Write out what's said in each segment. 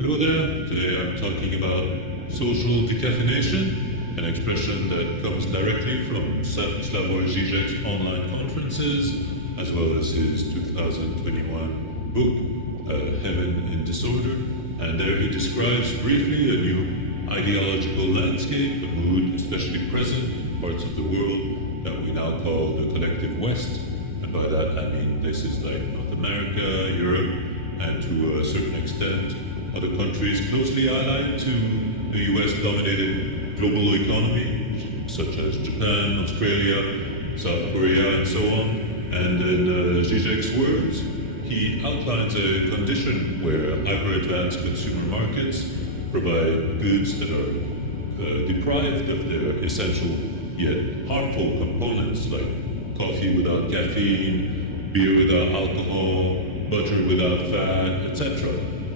Hello there, today I'm talking about social decaffeination, an expression that comes directly from Slavoj Žižek's online conferences, as well as his 2021 book, Heaven in Disorder. And there he describes briefly a new ideological landscape, a mood especially present in parts of the world that we now call the collective West. And by that I mean places like North America, Europe, and to a certain extent other countries closely allied to the US-dominated global economy, such as Japan, Australia, South Korea, and so on. And in Žižek's words, he outlines a condition where hyper-advanced consumer markets provide goods that are deprived of their essential yet harmful components like coffee without caffeine, beer without alcohol, butter without fat, etc.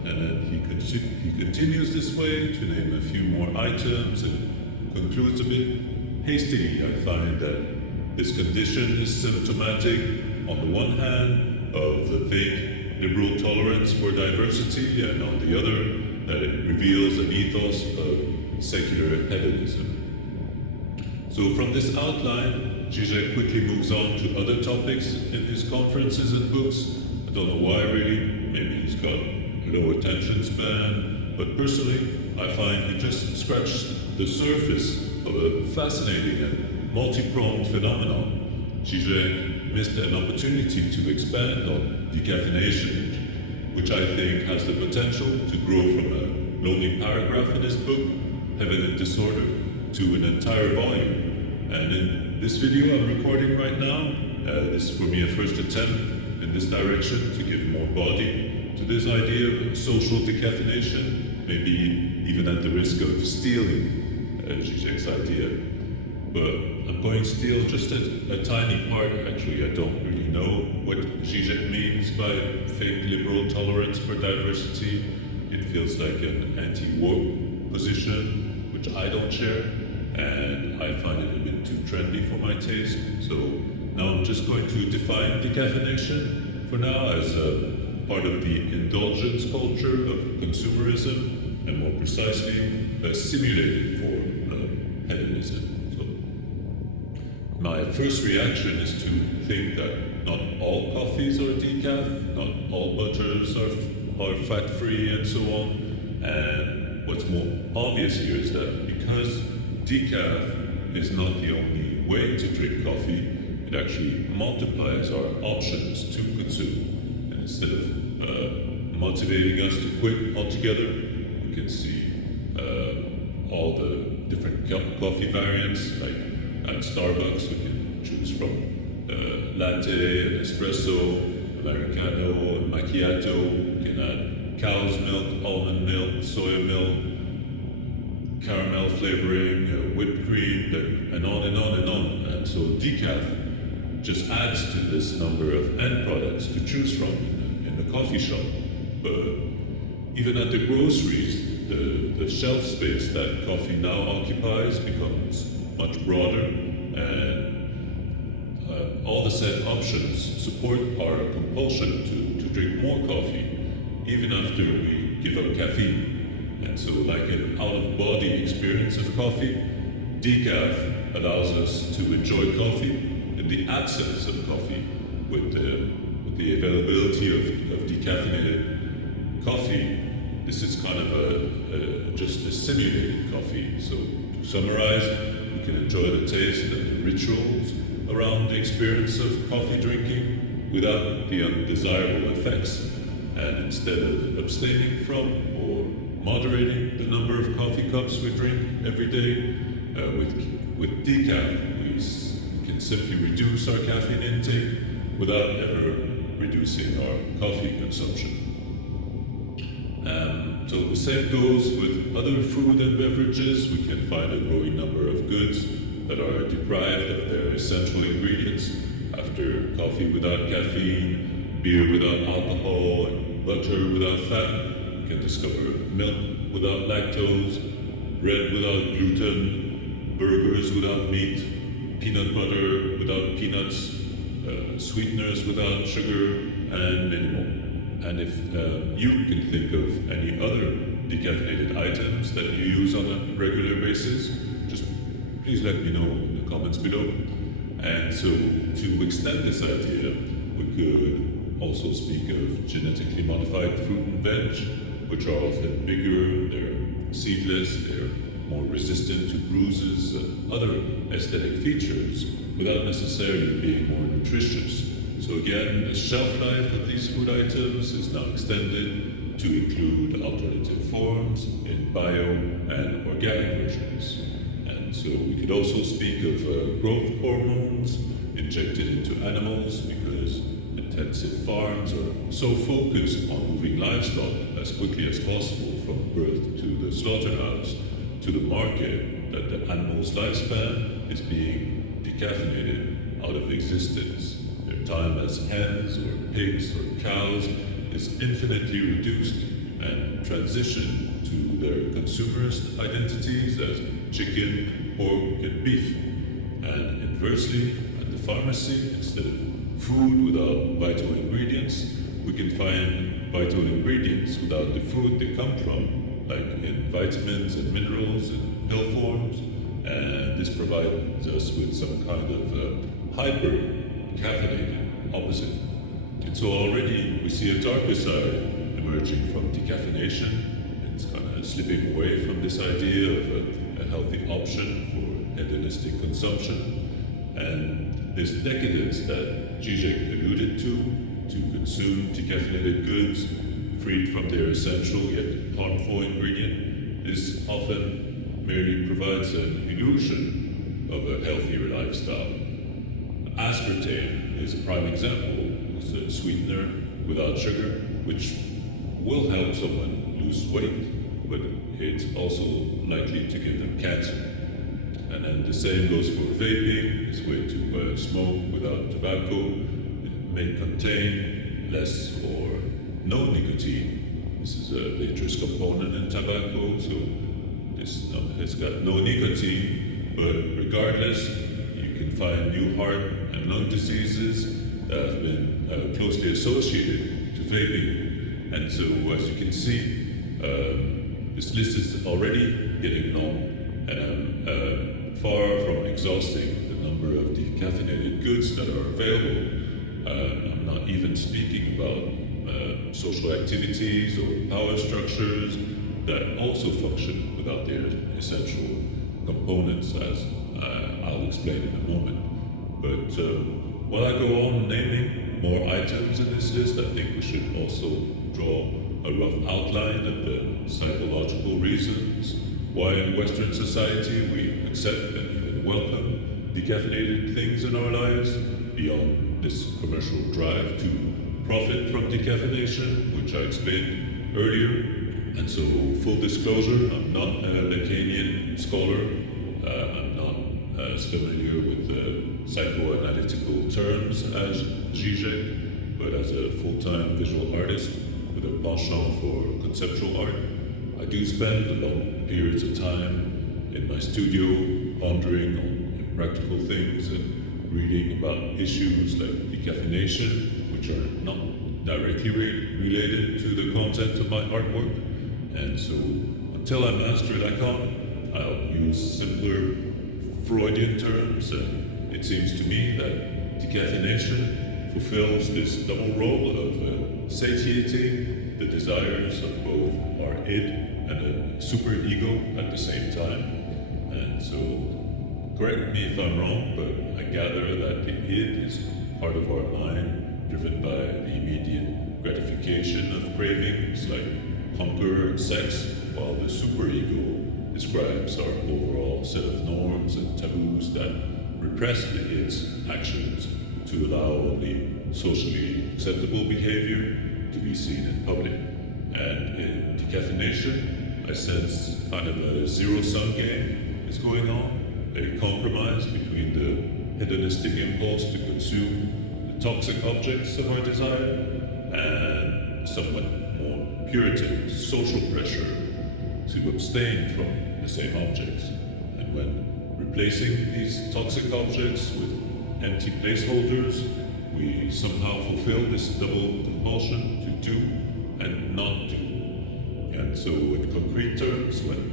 And then he continues this way to name a few more items and concludes a bit hastily. I find that this condition is symptomatic, on the one hand, of the fake liberal tolerance for diversity, and on the other, that it reveals an ethos of secular hedonism. So from this outline, Žižek quickly moves on to other topics in his conferences and books. I don't know why really, maybe he's got low attention span, but personally, I find he just scratched the surface of a fascinating and multi-pronged phenomenon. Žižek missed an opportunity to expand on decaffeination, which I think has the potential to grow from a lonely paragraph in his book, Heaven in Disorder, to an entire volume. And in this video I'm recording right now, this is for me a first attempt in this direction to give more body to this idea of social decaffeination, maybe even at the risk of stealing Žižek's idea. But I'm going to steal just a tiny part. Actually, I don't really know what Žižek means by fake liberal tolerance for diversity. It feels like an anti-woke position, which I don't share, and I find it a bit too trendy for my taste. So now I'm just going to define decaffeination for now as a part of the indulgence culture of consumerism, and more precisely, a simulated form of hedonism. So, my first reaction is to think that not all coffees are decaf, not all butters are fat-free, and so on. And what's more obvious here is that because decaf is not the only way to drink coffee, it actually multiplies our options to consume. Instead of motivating us to quit altogether, we can see all the different coffee variants. Like at Starbucks, we can choose from latte and espresso, americano and macchiato. We can add cow's milk, almond milk, soya milk, caramel flavoring, whipped cream, and on and on and on. And so decaf just adds to this number of end products to choose from in the coffee shop. But even at the groceries, the shelf space that coffee now occupies becomes much broader, and all the said options support our compulsion to drink more coffee, even after we give up caffeine. And so, like an out-of-body experience of coffee, decaf allows us to enjoy coffee in the absence of coffee. With the availability of decaffeinated coffee, this is kind of just a simulated coffee. So to summarize, we can enjoy the taste and the rituals around the experience of coffee drinking without the undesirable effects. And instead of abstaining from or moderating the number of coffee cups we drink every day, with decaf, we can simply reduce our caffeine intake without ever reducing our coffee consumption. So the same goes with other food and beverages. We can find a growing number of goods that are deprived of their essential ingredients. After coffee without caffeine, beer without alcohol, and butter without fat, we can discover milk without lactose, bread without gluten, burgers without meat, peanut butter without peanuts, sweeteners without sugar, and many more. And if you can think of any other decaffeinated items that you use on a regular basis? Just please let me know in the comments below. And so to extend this idea, we could also speak of genetically modified fruit and veg, which are often bigger, they're seedless, they're more resistant to bruises and other aesthetic features without necessarily being more nutritious. So again, the shelf life of these food items is now extended to include alternative forms in bio and organic versions. And so we could also speak of growth hormones injected into animals because intensive farms are so focused on moving livestock as quickly as possible from birth to the slaughterhouse to the market that the animal's lifespan is being decaffeinated out of existence. Their time as hens or pigs or cows is infinitely reduced and transitioned to their consumers' identities as chicken, pork, and beef. And inversely, at the pharmacy, instead of food without vital ingredients, we can find vital ingredients without the food they come from, like in vitamins and minerals in pill forms, and this provides us with some kind of hyper-caffeinated opposite. And so already we see a darker side emerging from decaffeination. It's kind of slipping away from this idea of a healthy option for hedonistic consumption. And this decadence that Žižek alluded to consume decaffeinated goods freed from their essential yet harmful ingredient, this often merely provides an illusion of a healthier lifestyle. Aspartame is a prime example. It's a sweetener without sugar, which will help someone lose weight, but it's also likely to give them cancer. And then the same goes for vaping. This way to smoke without tobacco. It may contain less or no nicotine. This is a dangerous component in tobacco, so it's got no nicotine, but regardless, you can find new heart and lung diseases that have been closely associated to vaping. And so, as you can see, this list is already getting long, and I'm far from exhausting the number of decaffeinated goods that are available. I'm not even speaking about social activities or power structures that also function without their essential components, as I'll explain in a moment. But while I go on naming more items in this list, I think we should also draw a rough outline of the psychological reasons why in Western society we accept and even welcome decaffeinated things in our lives beyond this commercial drive to profit from decaffeination, which I explained earlier. And so, full disclosure, I'm not a Lacanian scholar. I'm not as familiar with the psychoanalytical terms as Žižek, but as a full-time visual artist with a penchant for conceptual art, I do spend long periods of time in my studio pondering on impractical things and reading about issues like decaffeination, which are not directly related to the content of my artwork. And so, until I master Lacan, I'll use simpler Freudian terms, and it seems to me that decaffeination fulfills this double role of satiating the desires of both our id and a superego at the same time. And so, correct me if I'm wrong, but I gather that the id is part of our mind, driven by the immediate gratification of cravings like hunger and sex, while the superego describes our overall set of norms and taboos that repress the id's actions to allow only socially acceptable behavior to be seen in public. And in decaffeination, I sense kind of a zero-sum game is going on, a compromise between the hedonistic impulse to consume the toxic objects of our desire and somewhat more Puritan social pressure to abstain from the same objects. And when replacing these toxic objects with empty placeholders, we somehow fulfill this double compulsion to do and not do. And so in concrete terms, when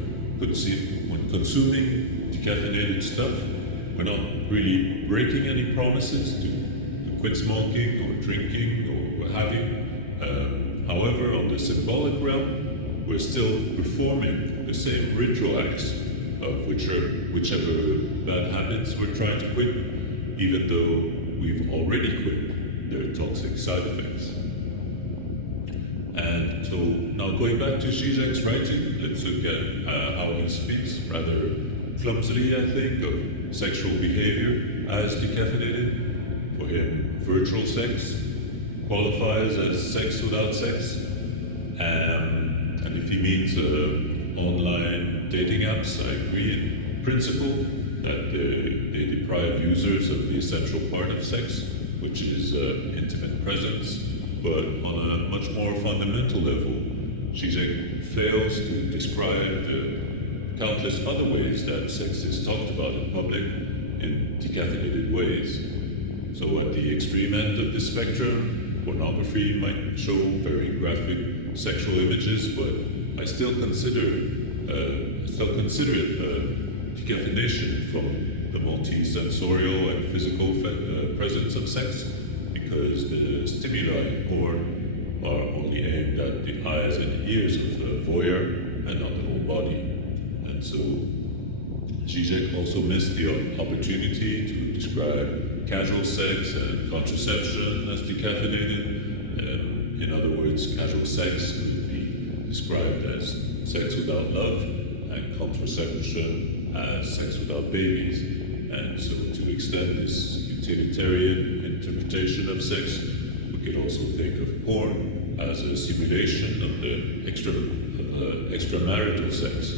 consuming decaffeinated stuff, we're not really breaking any promises to quit smoking or drinking or what have you. However, on the symbolic realm, we're still performing the same ritual acts of whichever bad habits we're trying to quit, even though we've already quit their toxic side effects. And so now going back to Žižek's writing, let's look at how he speaks, rather clumsily I think, of sexual behavior as decaffeinated. For him, virtual sex qualifies as sex without sex. And if he means online dating apps, I agree in principle that they deprive users of the essential part of sex, which is intimate presence. But on a much more fundamental level, Žižek fails to describe the countless other ways that sex is talked about in public in decaffeinated ways. So at the extreme end of the spectrum, pornography might show very graphic sexual images, but I still consider it decaffeination from the multi-sensorial and physical presence of sex, because the stimuli in porn are only aimed at the eyes and ears of the voyeur and not the whole body. And so Žižek also missed the opportunity to describe casual sex and contraception as decaffeinated. In other words, casual sex could be described as sex without love and contraception as sex without babies. And so to extend this utilitarian interpretation of sex, we could also think of porn as a simulation of the extramarital sex,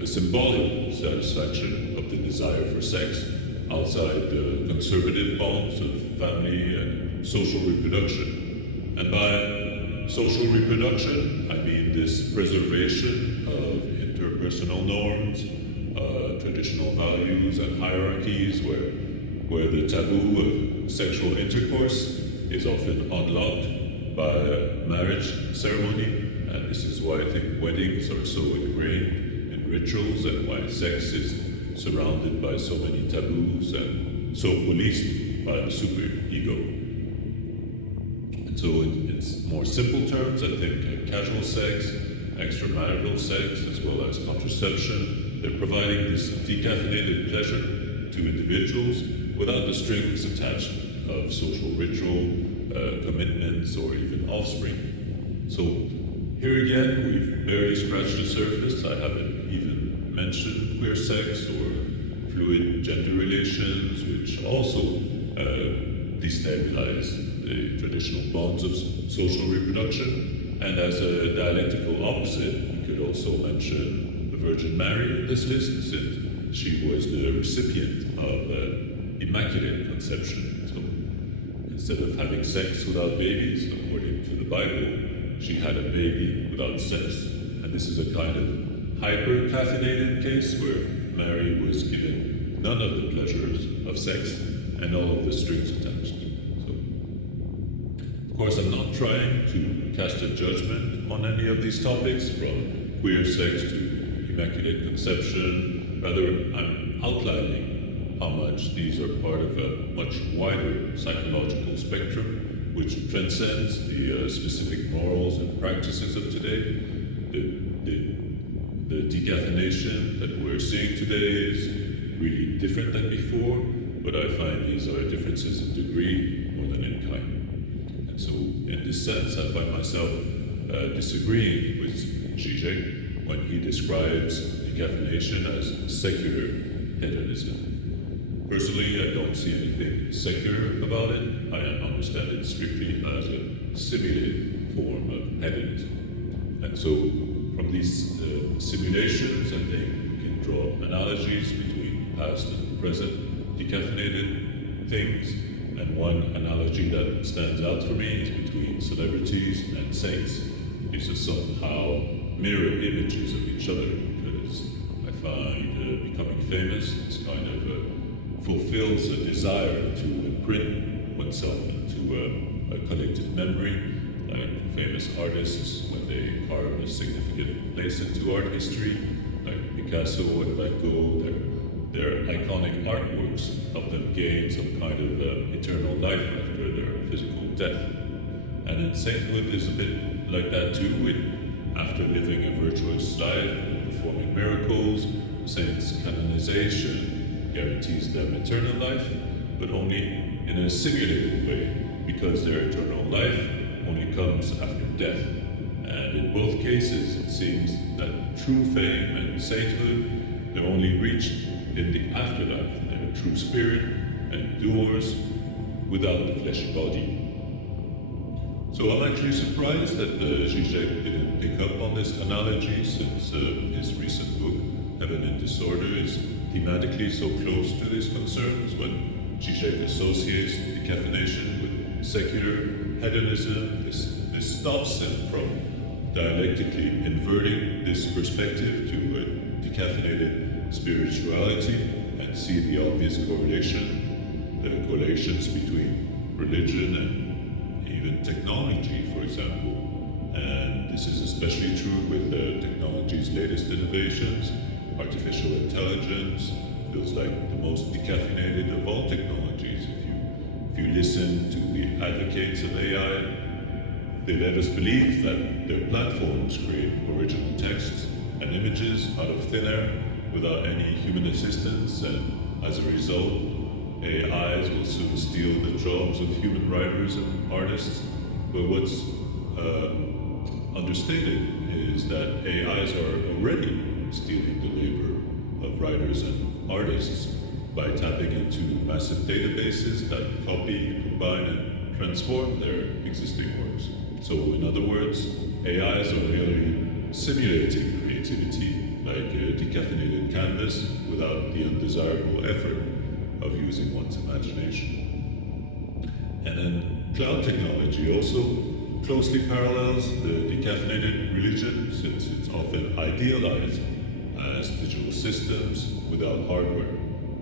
a symbolic satisfaction of the desire for sex outside the conservative bonds of family and social reproduction. And by social reproduction, I mean this preservation of interpersonal norms, traditional values and hierarchies where the taboo of sexual intercourse is often unlocked by a marriage ceremony. And this is why I think weddings are so ingrained in rituals and why sex is surrounded by so many taboos and so policed by the superego. And so in more simple terms, I think casual sex, extramarital sex, as well as contraception, they're providing this decaffeinated pleasure to individuals without the strings attached of social ritual, commitments, or even offspring. So here again, we've barely scratched the surface. I haven't even mentioned queer sex or fluid gender relations, which also destabilize the traditional bonds of social reproduction. And as a dialectical opposite, we could also mention the Virgin Mary in this list, since she was the recipient of immaculate conception. So instead of having sex without babies, according to the Bible, she had a baby without sex. And this is a kind of hyper-caffeinated case where Mary was given none of the pleasures of sex and all of the strings attached. So, of course, I'm not trying to cast a judgment on any of these topics, from queer sex to immaculate conception. Rather, I'm outlining how much these are part of a much wider psychological spectrum which transcends the specific morals and practices of today. The decaffeination that we're seeing today is really different than before, but I find these are differences in degree more than in kind. And so in this sense, I find myself disagreeing with Žižek when he describes decaffeination as secular hedonism. Personally, I don't see anything secular about it. I understand it strictly as a simulated form of hedonism. And so from these simulations, I think we can draw analogies between past and present decaffeinated things. And one analogy that stands out for me is between celebrities and saints. These are somehow mirror images of each other, because I find becoming famous is kind of fulfills a desire to imprint oneself into a collective memory, like famous artists when they carve a significant place into art history, like Picasso and Van Gogh. Their iconic artworks help them gain some kind of eternal life after their physical death. And then sainthood is a bit like that too. After living a virtuous life and performing miracles, saints' canonization guarantees them eternal life, but only in a simulated way, because their eternal life only comes after death. And in both cases, it seems that true fame and sainthood, they're only reached in the afterlife. Their true spirit endures without the fleshy body. So I'm actually surprised that Žižek didn't pick up on this analogy, since his recent book, Heaven in Disorder, is thematically so close to these concerns, when Žižek associates decaffeination with secular hedonism. This stops him from dialectically inverting this perspective to a decaffeinated spirituality and see the obvious correlations between religion and even technology, for example. And this is especially true with technology's latest innovations. Artificial intelligence feels like the most decaffeinated of all technologies. If you listen to the advocates of AI, they let us believe that their platforms create original texts and images out of thin air without any human assistance, and as a result, AIs will soon steal the jobs of human writers and artists. But what's understated is that AIs are already stealing the labor of writers and artists by tapping into massive databases that copy, combine, and transform their existing works. So in other words, AIs are merely simulating creativity, like a decaffeinated canvas, without the undesirable effort of using one's imagination. And then cloud technology also closely parallels the decaffeinated religion, since it's often idealized as digital systems without hardware.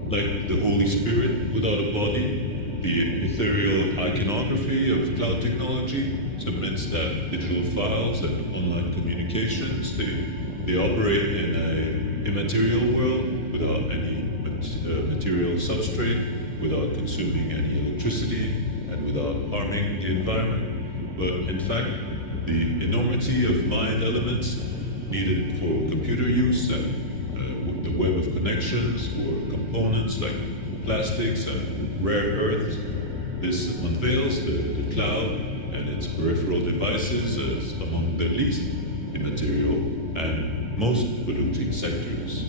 Like the Holy Spirit without a body, the ethereal iconography of cloud technology submits that digital files and online communications, they operate in an immaterial world without any material substrate, without consuming any electricity, and without harming the environment. But in fact, the enormity of mind elements needed for computer use and the web of connections for components like plastics and rare earths, this unveils the cloud and its peripheral devices as among the least immaterial and most polluting sectors.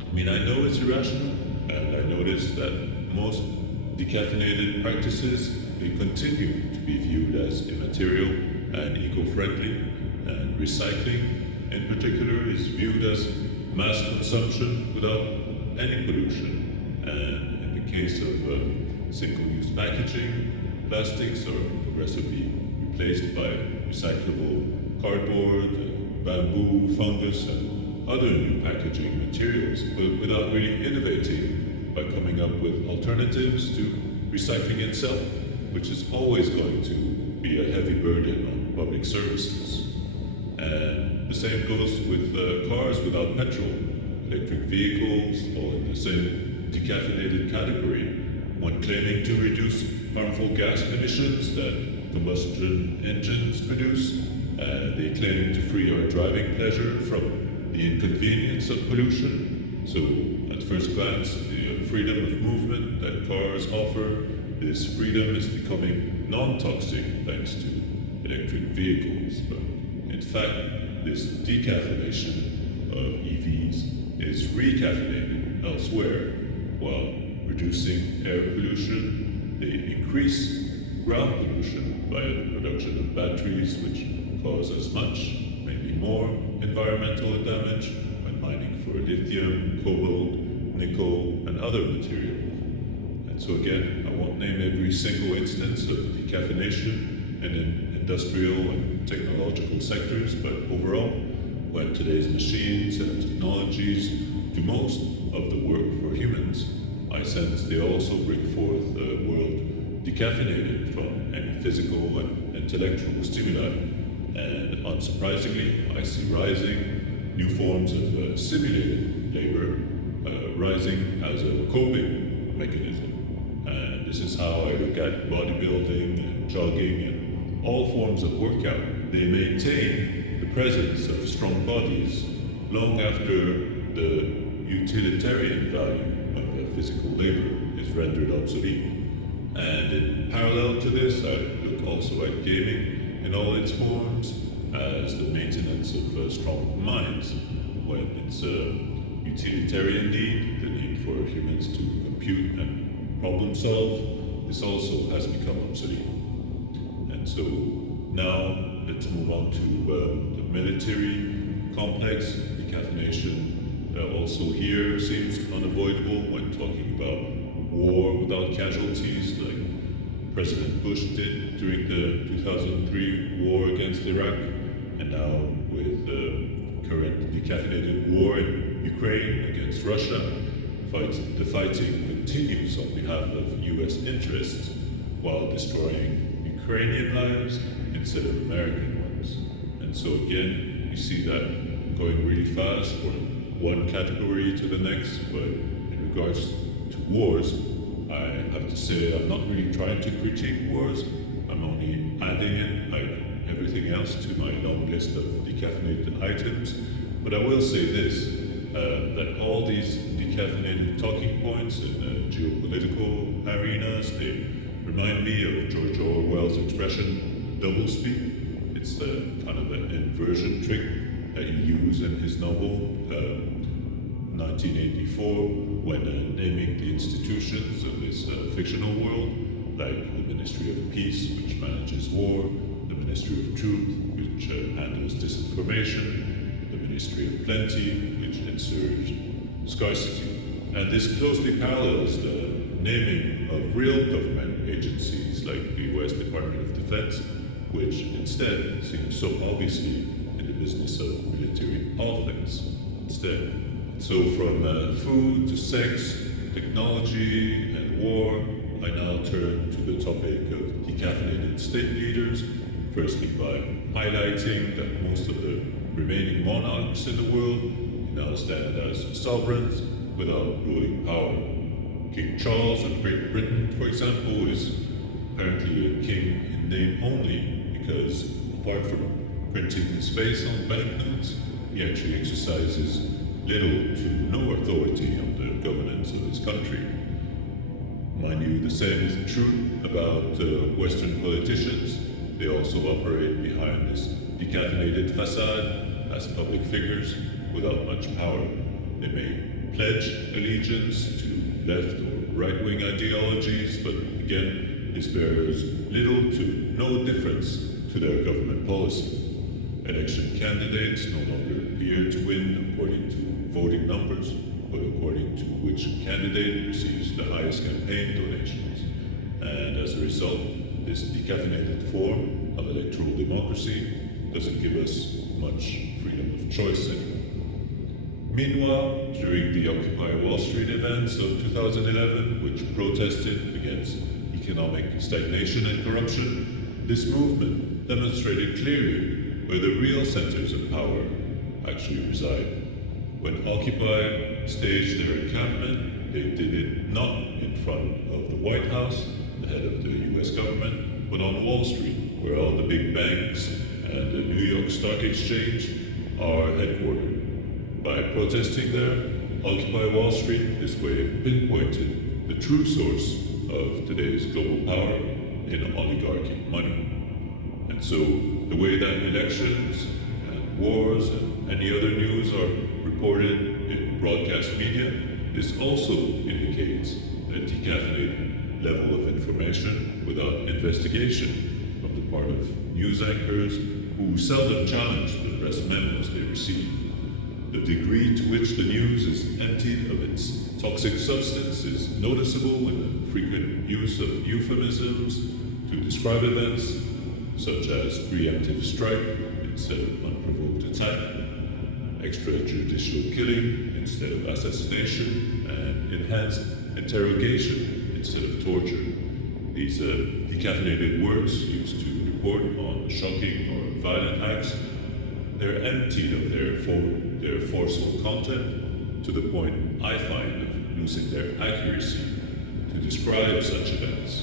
I mean, I know it's irrational, and I notice that most decaffeinated practices, they continue to be viewed as immaterial and eco-friendly, and recycling in particular is viewed as mass consumption without any pollution. And in the case of single-use packaging, plastics are progressively replaced by recyclable cardboard, bamboo, fungus, and other new packaging materials, but without really innovating by coming up with alternatives to recycling itself, which is always going to be a heavy burden on public services. And the same goes with cars without petrol. Electric vehicles fall in the same decaffeinated category, when claiming to reduce harmful gas emissions that combustion engines produce. They claim to free our driving pleasure from the inconvenience of pollution. So, at first glance, the freedom of movement that cars offer, this freedom is becoming non-toxic thanks to electric vehicles. But in fact, this decaffeination of EVs is recaffeinated elsewhere. While reducing air pollution, they increase ground pollution by the production of batteries, which cause as much, maybe more, environmental damage when mining for lithium, cobalt, nickel, and other materials. And so again, I won't name every single instance of decaffeination in industrial and technological sectors, but overall, when today's machines and technologies do most of the work for humans, I sense they also bring forth a world decaffeinated from any physical and intellectual stimuli, and surprisingly, I see rising new forms of simulated labor rising as a coping mechanism. And this is how I look at bodybuilding and jogging and all forms of workout. They maintain the presence of strong bodies long after the utilitarian value of physical labor is rendered obsolete. And in parallel to this, I look also at gaming in all its forms as the maintenance of strong minds when it's a utilitarian need, the need for humans to compute and problem solve. This also has become obsolete. And so now let's move on to the military complex. Decaffeination also here seems unavoidable when talking about war without casualties, like President Bush did during the 2003 war against Iraq, and now with the current decaffeinated war in Ukraine against Russia. The fighting continues on behalf of US interests while destroying Ukrainian lives instead of American ones. And so again, you see that going really fast from one category to the next, but in regards to wars, I have to say I'm not really trying to critique wars. I'm only adding it, like everything else, to my long list of decaffeinated items. But I will say this, that all these decaffeinated talking points in geopolitical arenas, they remind me of George Orwell's expression, doublespeak. It's kind of an inversion trick that you use in his novel, 1984, when naming the institutions of this fictional world, like the Ministry of Peace, which manages war, the Ministry of Truth, which handles disinformation, the Ministry of Plenty, which ensures scarcity. And this closely parallels the naming of real government agencies like the US Department of Defense, which instead seems so obviously in the business of military offense instead. So from food to sex, technology and war, I now turn to the topic of decaffeinated state leaders, firstly by highlighting that most of the remaining monarchs in the world now stand as sovereigns without ruling power. King Charles of Great Britain, for example, is apparently a king in name only because apart from printing his face on banknotes, he actually exercises little to no authority on the governance of his country. Mind you, the same is true about Western politicians. They also operate behind this decaffeinated facade as public figures without much power. They may pledge allegiance to left or right-wing ideologies, but again, this bears little to no difference to their government policy. Election candidates no longer appear to win according to voting numbers, but according to which candidate receives the highest campaign donations. And as a result, this decaffeinated form of electoral democracy doesn't give us much freedom of choice anymore. Meanwhile, during the Occupy Wall Street events of 2011, which protested against economic stagnation and corruption, this movement demonstrated clearly where the real centers of power actually reside. When Occupy staged their encampment, they did it not in front of the White House, the head of the US government, but on Wall Street, where all the big banks and the New York Stock Exchange are headquartered. By protesting there, Occupy Wall Street this way pinpointed the true source of today's global power in oligarchic money. And so the way that elections and wars and any other news are reported in broadcast media, this also indicates a decaffeinated level of information without investigation on the part of news anchors who seldom challenge the press memos they receive. The degree to which the news is emptied of its toxic substance is noticeable in the frequent use of euphemisms to describe events such as preemptive strike instead of unprovoked attack, extrajudicial killing instead of assassination, and enhanced interrogation instead of torture. These decaffeinated words used to report on shocking or violent acts they're emptied of their forceful content to the point, I find, of losing their accuracy to describe such events.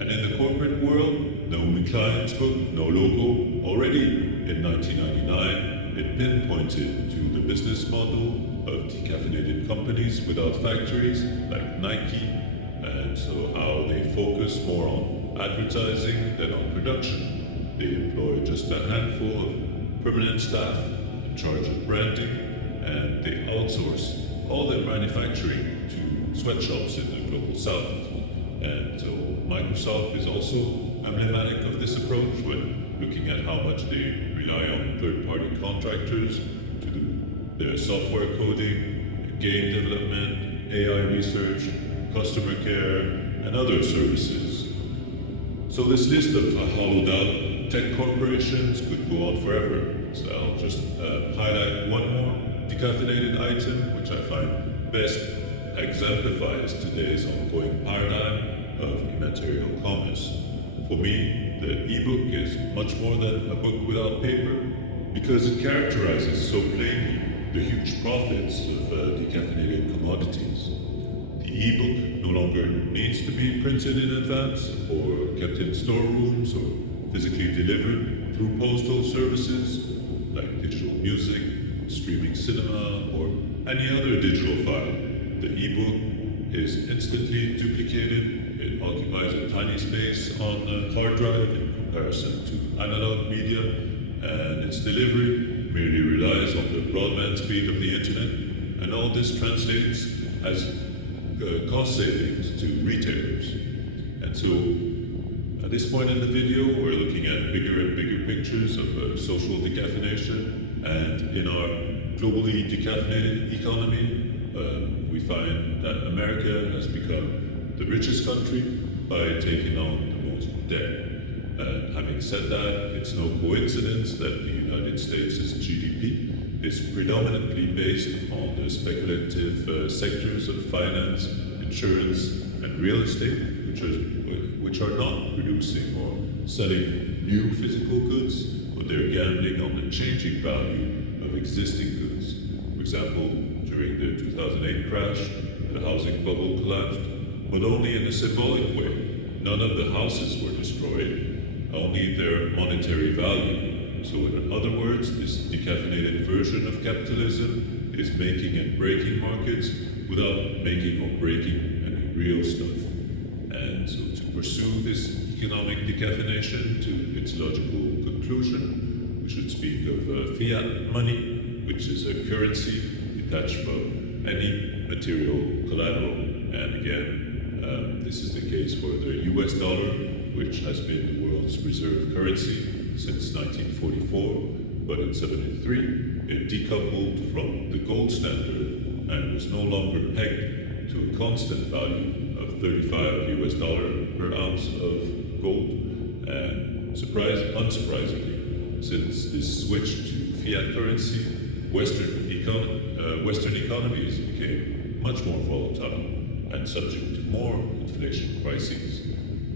And in the corporate world, Naomi Klein's book, No Logo, already in 1999, it pinpointed to the business model of decaffeinated companies without factories like Nike, and so how they focus more on advertising than on production. They employ just a handful of permanent staff in charge of branding, and they outsource all their manufacturing to sweatshops in the global south. And so Microsoft is also emblematic of this approach when looking at how much they rely on third-party contractors to do their software coding, game development, AI research, customer care, and other services. So this list of hollowed-out tech corporations could go on forever. So I'll just highlight one more decaffeinated item, which I find best exemplifies today's ongoing paradigm of immaterial commerce. For me, the ebook is much more than a book without paper because it characterizes so plainly the huge profits of decaffeinated commodities. The ebook no longer needs to be printed in advance or kept in storerooms or physically delivered through postal services like digital music, streaming cinema, or any other digital file. The ebook is instantly duplicated. It occupies a tiny space on a hard drive in comparison to analog media, and its delivery merely relies on the broadband speed of the internet, and all this translates as cost savings to retailers. And so, at this point in the video, we're looking at bigger and bigger pictures of social decaffeination, and in our globally decaffeinated economy, we find that America has become the richest country by taking on the most debt. Having said that, it's no coincidence that the United States' GDP is predominantly based on the speculative sectors of finance, insurance, and real estate, which are not producing or selling new physical goods, but they're gambling on the changing value of existing goods. For example, during the 2008 crash, the housing bubble collapsed, but only in a symbolic way. None of the houses were destroyed, only their monetary value. So in other words, this decaffeinated version of capitalism is making and breaking markets without making or breaking any real stuff. And so to pursue this economic decaffeination to its logical conclusion, we should speak of fiat money, which is a currency detached from any material collateral. And again, this is the case for the US dollar, which has been the world's reserve currency since 1944, but in 1973 it decoupled from the gold standard and was no longer pegged to a constant value of $35 per ounce of gold. And unsurprisingly, since this switch to fiat currency, Western economies became much more volatile and subject to more inflation crises.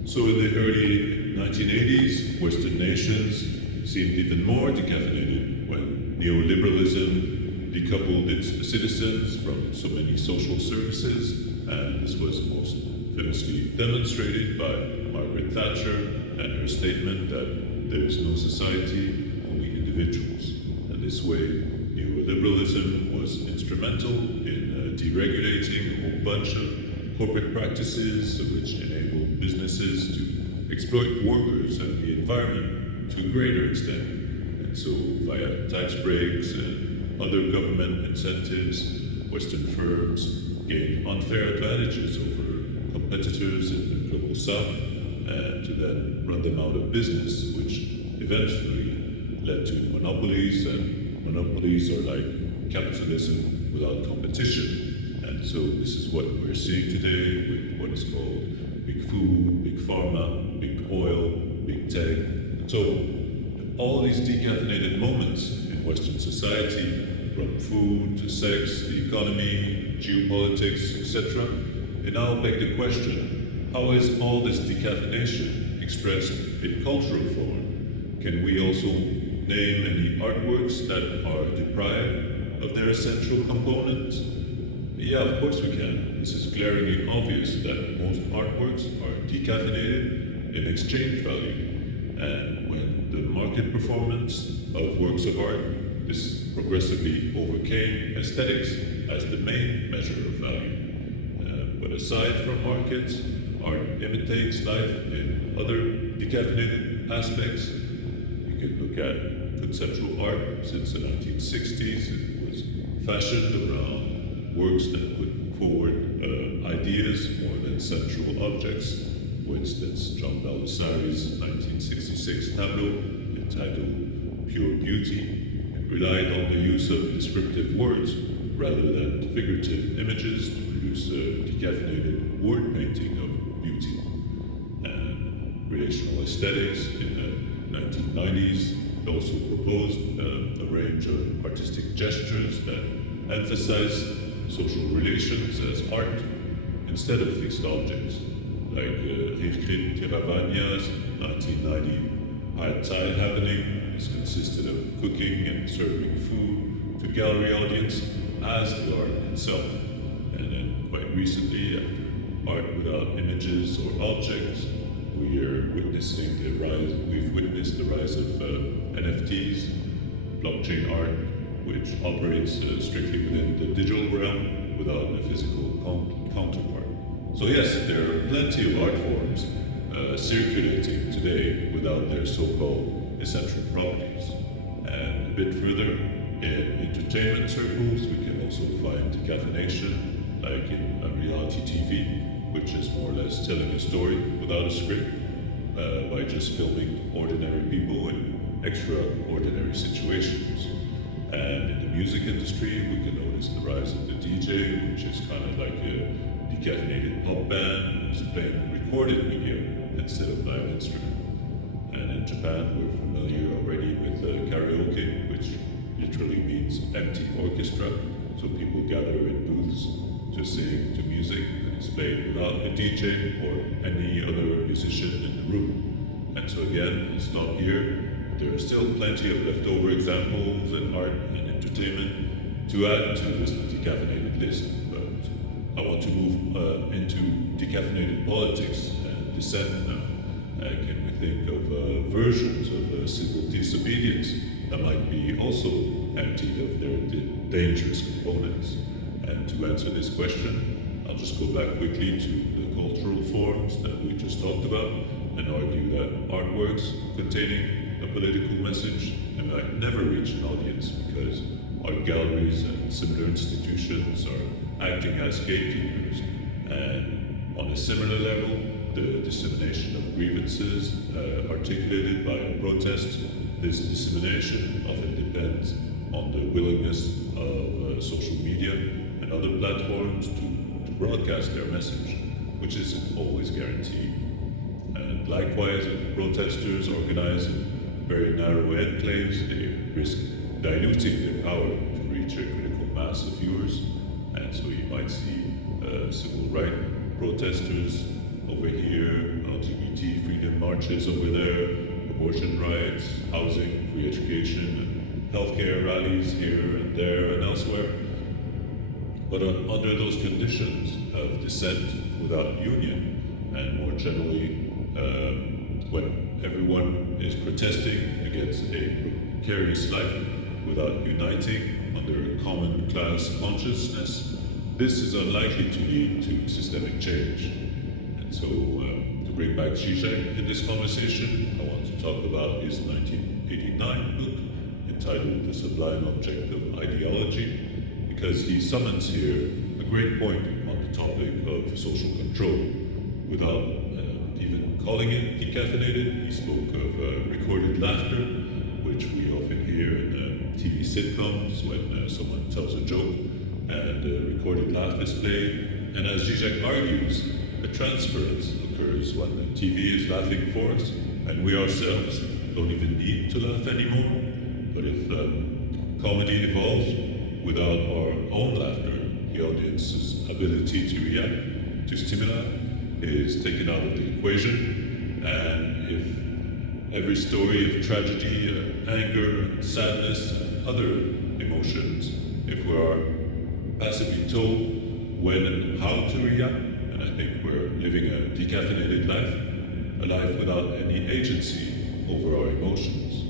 So in the early 1980s, Western nations seemed even more decaffeinated when neoliberalism decoupled its citizens from so many social services, and this was most famously demonstrated by Margaret Thatcher and her statement that there is no society, only individuals. And this way, neoliberalism was instrumental in deregulating a whole bunch of corporate practices which enabled businesses to exploit workers and the environment to a greater extent. And so via tax breaks and other government incentives, Western firms gained unfair advantages over competitors in the global south and to then run them out of business, which eventually led to monopolies, and monopolies are like capitalism without competition. And so this is what we're seeing today with what is called big food, big pharma, big oil, big tech. And so all these decaffeinated moments in Western society, from food to sex, the economy, geopolitics, etc., they now beg the question, how is all this decaffeination expressed in cultural form? Can we also name any artworks that are deprived of their essential components? Yeah, of course we can. This is glaringly obvious that most artworks are decaffeinated in exchange value. And when the market performance of works of art, this progressively overcame aesthetics as the main measure of value. But aside from markets, art imitates life in other decaffeinated aspects. You can look at conceptual art. Since the 1960s, it was fashioned around works that put forward ideas more than central objects. For instance, John Baldessari's 1966 tableau entitled Pure Beauty relied on the use of descriptive words rather than figurative images to produce a decaffeinated word painting of beauty. And relational aesthetics in the 1990s also proposed a range of artistic gestures that emphasized social relations as art instead of fixed objects, like Rivkrit Tiravania's 1990 High Tide Happening. This consisted of cooking and serving food to gallery audience as the art itself. And then quite recently, after art without images or objects, we've witnessed the rise of NFTs, blockchain art, which operates strictly within the digital realm without a physical counterpart. So yes, there are plenty of art forms circulating today without their so-called essential properties. And a bit further, in entertainment circles, we can also find decaffeination, like in reality TV, which is more or less telling a story without a script, by just filming ordinary people in extraordinary situations. And in the music industry, we can notice the rise of the DJ, which is kind of like a decaffeinated pop band who's playing recorded media instead of live instrument. And in Japan, we're familiar already with karaoke, which literally means empty orchestra. So people gather in booths to sing to music that is played without a DJ or any other musician in the room. And so again, it's not here. There are still plenty of leftover examples in art and entertainment to add to this decaffeinated list. But I want to move into decaffeinated politics and dissent now. Can we think of versions of civil disobedience that might be also emptied of their dangerous components? And to answer this question, I'll just go back quickly to the cultural forms that we just talked about and argue that artworks containing a political message might never reach an audience because art galleries and similar institutions are acting as gatekeepers. And on a similar level, the dissemination of grievances articulated by a protest, this dissemination often depends on the willingness of social media and other platforms to broadcast their message, which isn't always guaranteed. And likewise, if protesters organize in very narrow enclaves, they risk diluting their power to reach a critical mass of viewers. And so you might see civil rights protesters over here, LGBT freedom marches over there, abortion rights, housing, free education, and healthcare rallies here and there and elsewhere. But under those conditions of dissent without union, and more generally, when everyone is protesting against a precarious life without uniting under a common class consciousness, this is unlikely to lead to systemic change. And so, to bring back Žižek in this conversation, I want to talk about his 1989 book entitled The Sublime Object of Ideology, because he summons here a great point on the topic of social control. Without even calling it decaffeinated, he spoke of recorded laughter, which we often hear in TV sitcoms when someone tells a joke and a recorded laugh is played. And as Žižek argues, a transference occurs when the TV is laughing for us, and we ourselves don't even need to laugh anymore. But if comedy evolves without our own laughter, the audience's ability to react to stimuli is taken out of the equation, and if every story of tragedy, anger, sadness, and other emotions, if we are passively told when and how to react, and I think we're living a decaffeinated life, a life without any agency over our emotions.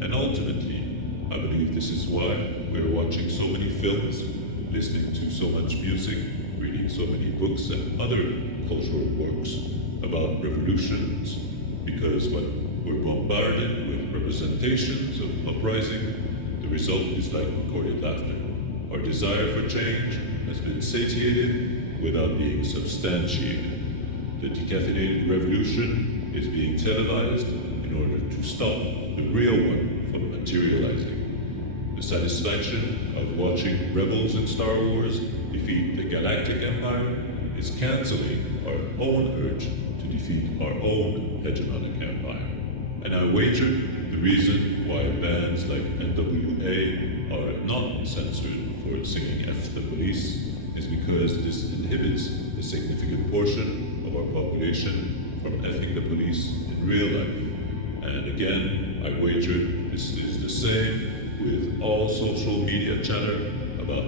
And ultimately, I believe this is why we're watching so many films, listening to so much music, reading so many books and other cultural works about revolutions, because when we're bombarded with representations of uprising, the result is like recorded laughter. Our desire for change has been satiated without being substantiated. The decaffeinated revolution is being televised in order to stop the real one from materializing. The satisfaction of watching rebels in Star Wars defeat the Galactic Empire is cancelling our own urge to defeat our own hegemonic empire. And I wager the reason why bands like NWA are not censored for singing F the Police is because this inhibits a significant portion of our population from effing the police in real life. And again, I wager this is the same with all social media chatter about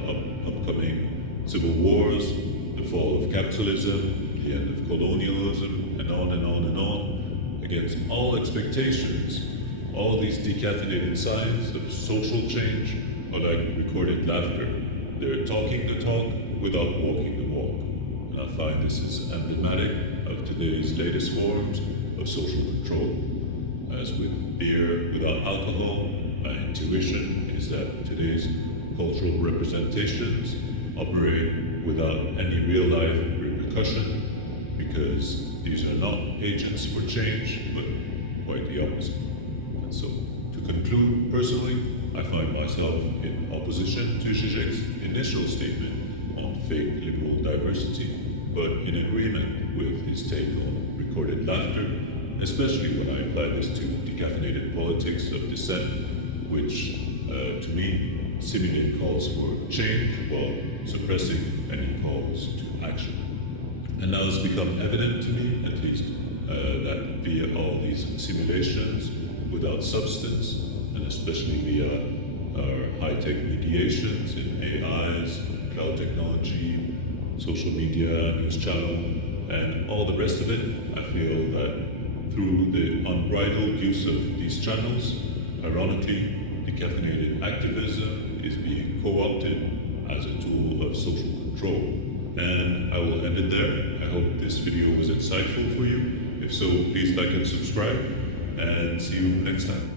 upcoming civil wars, the fall of capitalism, the end of colonialism, and on and on and on. Against all expectations, all these decaffeinated signs of social change are like recorded laughter. They're talking the talk without walking the walk. And I find this is emblematic of today's latest forms of social control. As with beer without alcohol, my intuition is that today's cultural representations operate without any real-life repercussion, because these are not agents for change, but quite the opposite. And so, to conclude, personally, I find myself in opposition to Žižek's initial statement on fake liberal diversity, but in agreement with his take on recorded laughter, especially when I apply this to decaffeinated politics of dissent, which, to me, seemingly calls for change while suppressing any calls to action. And now it's become evident to me, at least, that via all these simulations without substance, and especially via our high-tech mediations in AIs, cloud technology, social media, news channel, and all the rest of it, I feel that through the unbridled use of these channels, ironically, decaffeinated activism is being co-opted as a tool of social control. And I will end it there. I hope this video was insightful for you. If so, please like and subscribe, and see you next time.